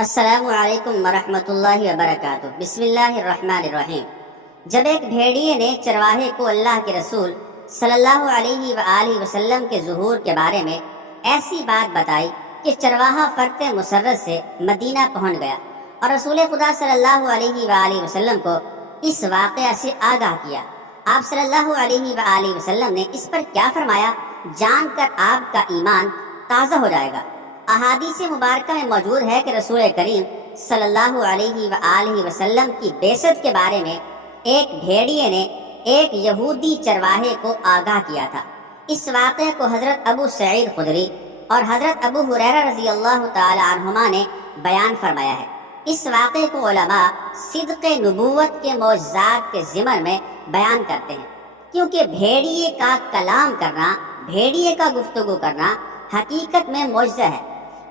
السلام علیکم ورحمۃ اللہ وبرکاتہ۔ بسم اللہ الرحمن الرحیم۔ جب ایک بھیڑیے نے چرواہے کو اللہ کے رسول صلی اللہ علیہ وآلہ وسلم کے ظہور کے بارے میں ایسی بات بتائی کہ چرواہا فرق مسرت سے مدینہ پہنچ گیا اور رسول خدا صلی اللہ علیہ وآلہ وسلم کو اس واقعہ سے آگاہ کیا۔ آپ صلی اللہ علیہ وآلہ وسلم نے اس پر کیا فرمایا جان کر آپ کا ایمان تازہ ہو جائے گا۔ احادیث مبارکہ میں موجود ہے کہ رسول کریم صلی اللہ علیہ وآلہ وسلم کی بعثت کے بارے میں ایک بھیڑیے نے ایک یہودی چرواہے کو آگاہ کیا تھا۔ اس واقعے کو حضرت ابو سعید خدری اور حضرت ابو ہریرہ رضی اللہ تعالی عنہما نے بیان فرمایا ہے۔ اس واقعے کو علماء صدق نبوت کے معجزات کے ضمن میں بیان کرتے ہیں، کیونکہ بھیڑیے کا کلام کرنا، بھیڑیے کا گفتگو کرنا حقیقت میں معجزہ ہے۔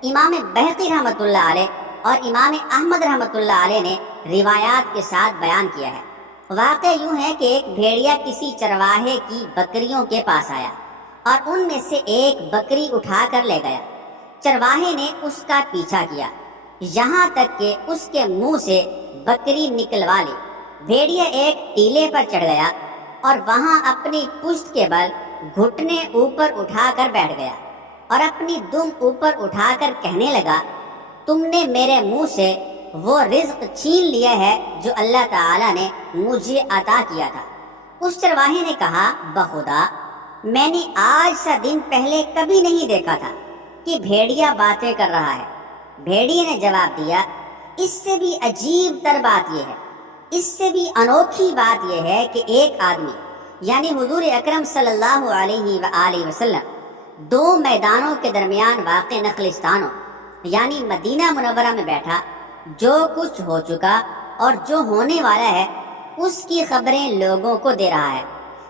امام بہقی رحمۃ اللہ علیہ اور امام احمد رحمۃ اللہ علیہ نے روایات کے ساتھ بیان کیا ہے۔ واقعہ یوں ہے کہ ایک بھیڑیا کسی چرواہے کی بکریوں کے پاس آیا اور ان میں سے ایک بکری اٹھا کر لے گیا۔ چرواہے نے اس کا پیچھا کیا یہاں تک کہ اس کے منہ سے بکری نکلوا لی۔ بھیڑیا ایک ٹیلے پر چڑھ گیا اور وہاں اپنی پشت کے بل گھٹنے اوپر اٹھا کر بیٹھ گیا اور اپنی دم اوپر اٹھا کر کہنے لگا، تم نے میرے منہ سے وہ رزق چھین لیا ہے جو اللہ تعالی نے مجھے عطا کیا تھا۔ اس چرواہے نے کہا، بخدا میں نے آج سا دن پہلے کبھی نہیں دیکھا تھا کہ بھیڑیا باتیں کر رہا ہے۔ بھیڑیے نے جواب دیا، اس سے بھی عجیب تر بات یہ ہے، اس سے بھی انوکھی بات یہ ہے کہ ایک آدمی یعنی حضور اکرم صلی اللہ علیہ وآلہ وسلم دو میدانوں کے درمیان واقع نخلستانوں یعنی مدینہ منورہ میں بیٹھا جو کچھ ہو چکا اور جو ہونے والا ہے اس کی خبریں لوگوں کو دے رہا ہے۔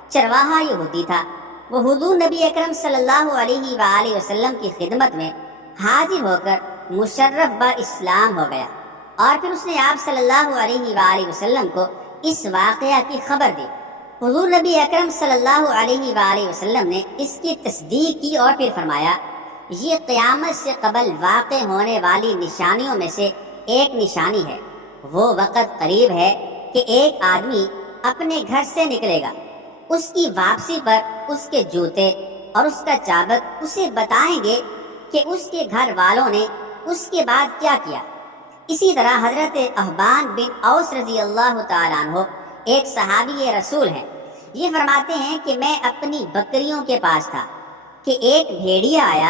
چرواہا یہودی تھا، وہ حضور نبی اکرم صلی اللہ علیہ وآلہ وسلم کی خدمت میں حاضر ہو کر مشرف با اسلام ہو گیا اور پھر اس نے آپ صلی اللہ علیہ وآلہ وسلم کو اس واقعہ کی خبر دی۔ حضور نبی اکرم صلی اللہ علیہ وآلہ وسلم نے اس کی تصدیق کی اور پھر فرمایا، یہ قیامت سے قبل واقع ہونے والی نشانیوں میں سے ایک نشانی ہے۔ وہ وقت قریب ہے کہ ایک آدمی اپنے گھر سے نکلے گا، اس کی واپسی پر اس کے جوتے اور اس کا چابک اسے بتائیں گے کہ اس کے گھر والوں نے اس کے بعد کیا کیا۔ اسی طرح حضرت احبان بن اوس رضی اللہ تعالیٰ عنہ ایک صحابی رسول ہیں، یہ فرماتے ہیں کہ میں اپنی بکریوں کے پاس تھا کہ ایک بھیڑیا آیا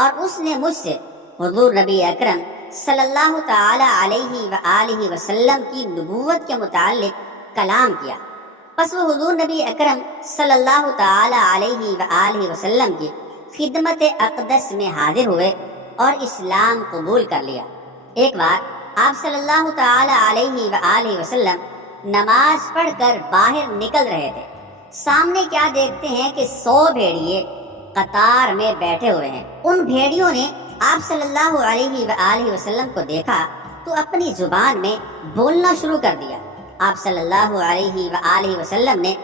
اور اس نے مجھ سے حضور نبی اکرم صلی اللہ تعالی علیہ وآلہ وسلم کی نبوت کے متعلق کلام کیا۔ پس وہ حضور نبی اکرم صلی اللہ تعالی علیہ وآلہ وسلم کی خدمت اقدس میں حاضر ہوئے اور اسلام قبول کر لیا۔ ایک بار آپ صلی اللہ تعالی علیہ وآلہ وسلم نماز پڑھ کر باہر نکل رہے تھے۔ سامنے کیا دیکھتے ہیں کہ 100 بھیڑیے قطار میں بیٹھے ہوئے ہیں۔ ان بھیڑیوں نے آپ صلی اللہ علیہ وآلہ وسلم کو دیکھا تو اپنی زبان میں بولنا شروع کر دیا۔ آپ صلی اللہ علیہ وآلہ وسلم نے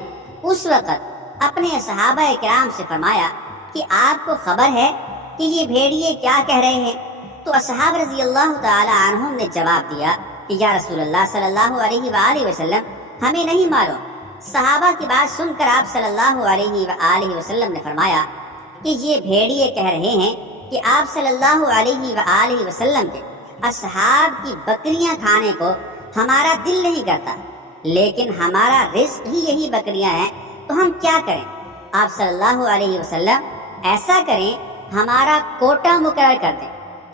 اس وقت اپنے صحابہ کرام سے فرمایا کہ آپ کو خبر ہے کہ یہ بھیڑیے کیا کہہ رہے ہیں؟ تو اصحاب رضی اللہ تعالی عنہم نے جواب دیا کہ یا رسول اللہ صلی اللہ علیہ وآلہ وسلم ہمیں نہیں معلوم۔ صحابہ کی بات سن کر آپ صلی اللہ علیہ وآلہ وسلم نے فرمایا کہ یہ بھیڑیے کہہ رہے ہیں کہ آپ صلی اللہ علیہ وآلہ وسلم کے اصحاب کی بکریاں کھانے کو ہمارا دل نہیں کرتا، لیکن ہمارا رزق ہی یہی بکریاں ہیں، تو ہم کیا کریں؟ آپ صلی اللہ علیہ وسلم ایسا کریں، ہمارا کوٹا مقرر کر دیں،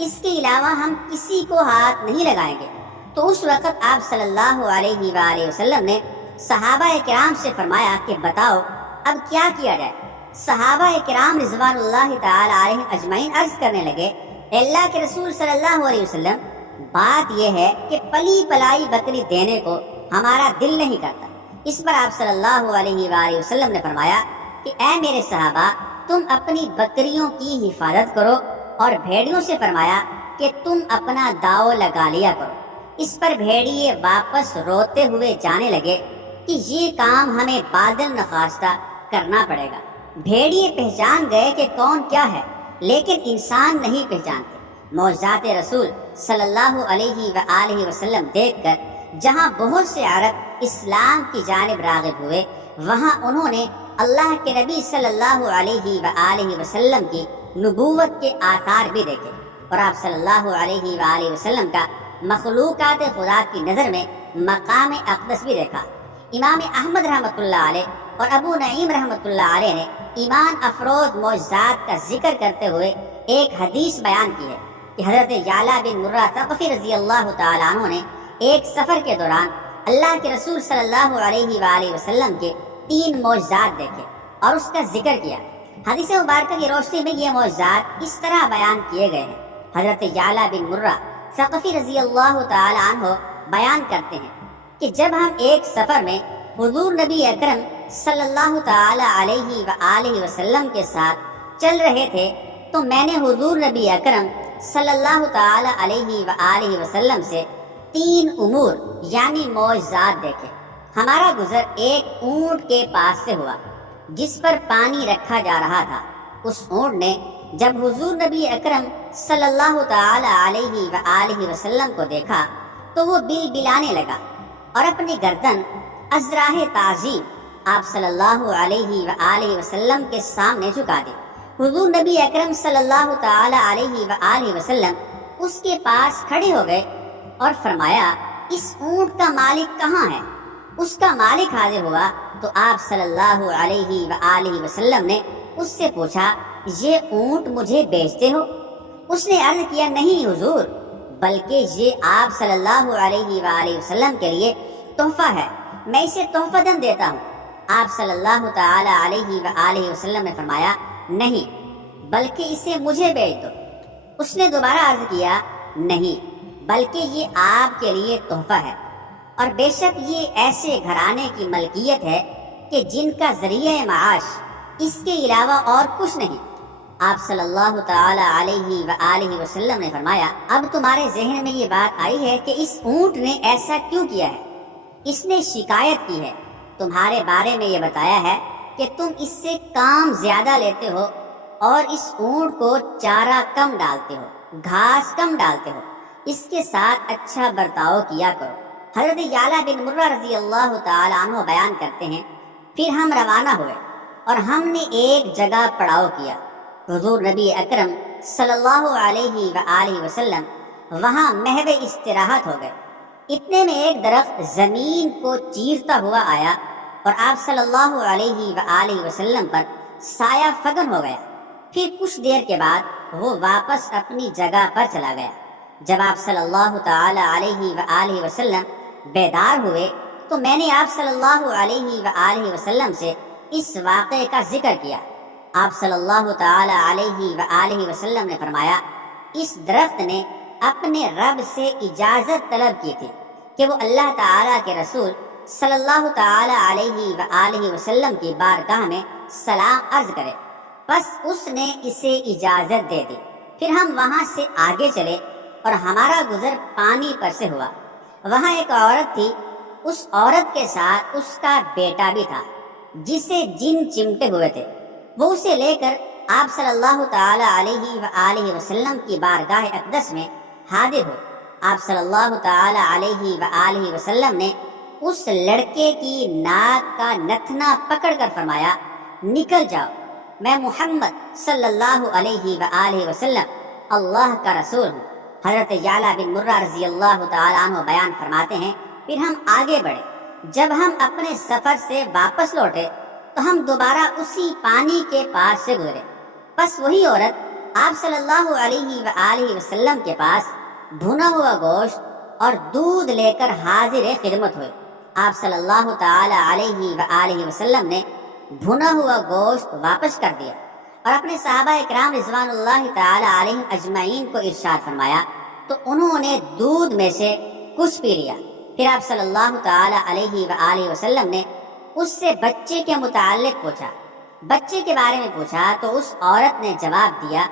اس کے علاوہ ہم کسی کو ہاتھ نہیں لگائیں گے۔ تو اس وقت آپ صلی اللہ علیہ وآلہ وسلم نے صحابہ کرام سے فرمایا کہ بتاؤ اب کیا کیا جائے؟ صحابہ کرام رضوان اللہ تعالی علیہ اجمعین عرض کرنے لگے، اللہ کے رسول صلی اللہ علیہ وسلم بات یہ ہے کہ پلی پلائی بکری دینے کو ہمارا دل نہیں کرتا۔ اس پر آپ صلی اللہ علیہ وآلہ وسلم نے فرمایا کہ اے میرے صحابہ، تم اپنی بکریوں کی حفاظت کرو، اور بھیڑیوں سے فرمایا کہ تم اپنا داؤ لگا لیا کرو۔ اس پر بھیڑیے واپس روتے ہوئے جانے لگے کہ یہ کام ہمیں بادل نخواستہ کرنا پڑے گا۔ بھیڑیے پہچان گئے کہ کون کیا ہے، لیکن انسان نہیں پہچانتے، معجزات رسول صلی اللہ علیہ وآلہ وسلم دیکھ کر جہاں بہت سے عرب اسلام کی جانب راغب ہوئے، وہاں انہوں نے اللہ کے نبی صلی اللہ علیہ وآلہ وسلم کی نبوت کے آثار بھی دیکھے، اور آپ صلی اللہ علیہ وآلہ وسلم کا مخلوقات خدا کی نظر میں مقام اقدس بھی دیکھا۔ امام احمد رحمۃ اللہ علیہ اور ابو نعیم رحمۃ اللہ علیہ نے ایمان افروز معجزات کا ذکر کرتے ہوئے ایک حدیث بیان کی ہے کہ حضرت یعلا بن مرہ ثقفی رضی اللہ تعالیٰ عنہ نے ایک سفر کے دوران اللہ کے رسول صلی اللہ علیہ وآلہ وسلم کے 3 معجزات دیکھے اور اس کا ذکر کیا۔ حدیث مبارکہ کی روشنی میں یہ معجزات اس طرح بیان کیے گئے ہیں۔ حضرت یعلا بن مرہ ثقفی رضی اللہ تعالیٰ عنہ بیان کرتے ہیں کہ جب ہم ایک سفر میں حضور نبی اکرم صلی اللہ تعالی علیہ وآلہ وسلم کے ساتھ چل رہے تھے تو میں نے حضور نبی اکرم صلی اللہ تعالی علیہ وآلہ وسلم سے 3 امور یعنی معجزات دیکھے۔ ہمارا گزر ایک اونٹ کے پاس سے ہوا جس پر پانی رکھا جا رہا تھا۔ اس اونٹ نے جب حضور نبی اکرم صلی اللہ تعالی علیہ وآلہ وسلم کو دیکھا تو وہ بلبلانے لگا اور اپنی گردن ازراہ تعظیم آپ صلی اللہ علیہ وآلہ وسلم کے سامنے جھکا دی۔ حضور نبی اکرم صلی اللہ تعالی علیہ وآلہ وسلم اس کے پاس کھڑے ہو گئے اور فرمایا، اس اونٹ کا مالک کہاں ہے؟ اس کا مالک حاضر ہوا تو آپ صلی اللہ علیہ وآلہ وسلم نے اس سے پوچھا، یہ اونٹ مجھے بیچتے ہو؟ اس نے عرض کیا، نہیں حضور، بلکہ یہ آپ صلی اللہ علیہ وآلہ وسلم کے لیے تحفہ ہے، میں اسے تحفہ دن دیتا ہوں۔ آپ صلی اللہ تعالی علیہ وآلہ وسلم نے فرمایا، نہیں بلکہ اسے مجھے بیچ دو۔ اس نے دوبارہ عرض کیا، نہیں بلکہ یہ آپ کے لیے تحفہ ہے، اور بے شک یہ ایسے گھرانے کی ملکیت ہے کہ جن کا ذریعہ معاش اس کے علاوہ اور کچھ نہیں۔ آپ صلی اللہ تعالی علیہ وآلہ وسلم نے فرمایا، اب تمہارے ذہن میں یہ بات آئی ہے کہ اس اونٹ نے ایسا کیوں کیا ہے؟ اس نے شکایت کی ہے، تمہارے بارے میں یہ بتایا ہے کہ تم اس سے کام زیادہ لیتے ہو اور اس اونٹ کو چارہ کم ڈالتے ہو، گھاس کم ڈالتے ہو، اس کے ساتھ اچھا برتاؤ کیا کرو۔ حضرت یعلا بن مرہ رضی اللہ تعالی عنہ بیان کرتے ہیں، پھر ہم روانہ ہوئے اور ہم نے ایک جگہ پڑاؤ کیا۔ حضور نبی اکرم صلی اللہ علیہ وآلہ وسلم وہاں محو استراحت ہو گئے۔ اتنے میں ایک درخت زمین کو چیرتا ہوا آیا اور آپ صلی اللہ علیہ وآلہ وسلم پر سایہ فگن ہو گیا۔ پھر کچھ دیر کے بعد وہ واپس اپنی جگہ پر چلا گیا۔ جب آپ صلی اللہ تعالی علیہ وآلہ وسلم بیدار ہوئے تو میں نے آپ صلی اللہ علیہ وآلہ وسلم سے اس واقعے کا ذکر کیا۔ آپ صلی اللہ تعالی علیہ وآلہ وسلم نے فرمایا، اس درخت نے اپنے رب سے اجازت طلب کی تھی کہ وہ اللہ تعالیٰ کے رسول صلی اللہ تعالی علیہ وآلہ وسلم کی بارگاہ میں سلام عرض کرے، بس اس نے اسے اجازت دے دی۔ پھر ہم وہاں سے آگے چلے اور ہمارا گزر پانی پر سے ہوا۔ وہاں ایک عورت تھی، اس عورت کے ساتھ اس کا بیٹا بھی تھا جسے جن چمٹے ہوئے تھے۔ وہ اسے لے کر آپ صلی اللہ تعالی علیہ وآلہ وسلم کی بارگاہ اقدس میں حاضر ہوئے۔ آپ صلی اللہ تعالی علیہ وآلہ وسلم نے اس لڑکے کی ناک کا نتنا پکڑ کر فرمایا، نکل جاؤ، میں محمد صلی اللہ علیہ وآلہ وسلم اللہ کا رسول ہوں۔ حضرت یعلا بن مرہ رضی اللہ تعالیٰ عنہ بیان فرماتے ہیں، پھر ہم آگے بڑھے۔ جب ہم اپنے سفر سے واپس لوٹے تو ہم دوبارہ اسی پانی کے پاس سے گزرے، بس وہی عورت آپ صلی اللہ علیہ وآلہ وسلم کے پاس بھنا ہوا گوشت اور دودھ لے کر حاضر خدمت ہوئے۔ آپ صلی اللہ تعالی علیہ وآلہ وسلم نے بھنا ہوا گوشت واپس کر دیا اور اپنے صحابہ اکرام رضوان اللہ تعالی علیہم اجمعین کو ارشاد فرمایا تو انہوں نے دودھ میں سے کچھ پی لیا۔ پھر آپ صلی اللہ تعالی علیہ وآلہ وسلم نے اس سے بچے کے متعلق پوچھا۔ بچے کے بارے میں پوچھا تو اس عورت نے جواب دیا،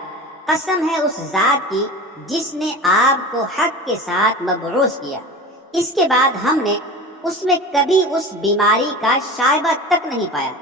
قسم ہے اس ذات کی جس نے آپ کو حق کے ساتھ مبعوث کیا، اس کے بعد ہم نے اس میں کبھی اس بیماری کا شائبہ تک نہیں پایا۔